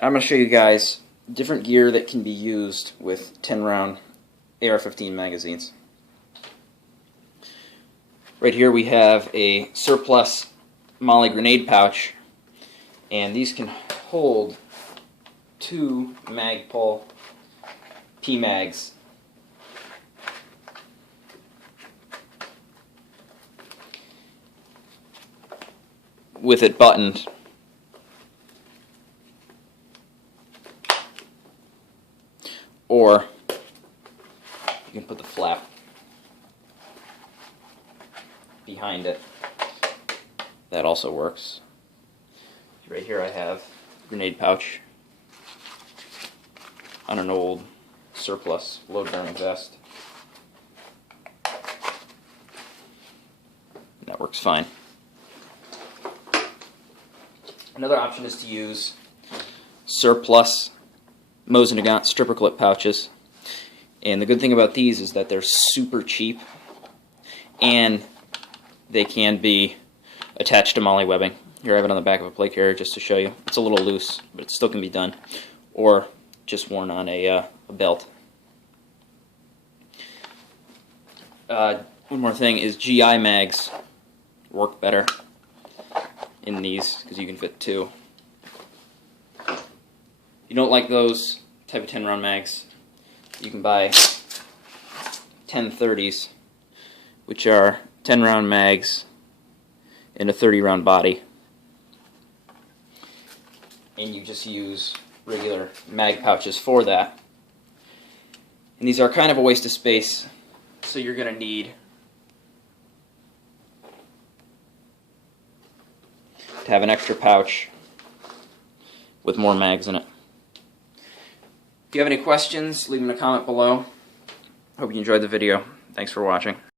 I'm going to show you guys different gear that can be used with 10-round AR-15 magazines. Right here we have a surplus Molly grenade pouch, and these can hold 2 Magpul P-mags. With it buttoned. Or you can put the flap behind it. That also works. Right here I have a grenade pouch on an old surplus load-bearing vest. That works fine. Another option is to use surplus Mosin Nagant stripper clip pouches. And the good thing about these is that they're super cheap, and they can be attached to molly webbing. Here I have it on the back of a plate carrier just to show you. It's a little loose, but it still can be done. Or just worn on a belt. One more thing is GI mags work better in these because you can fit 2. If you don't like those type of 10-round mags, you can buy 1030s, which are 10-round mags in a 30-round body. And you just use regular mag pouches for that. And these are kind of a waste of space, so you're going to need to have an extra pouch with more mags in it. If you have any questions, leave them in a comment below. Hope you enjoyed the video. Thanks for watching.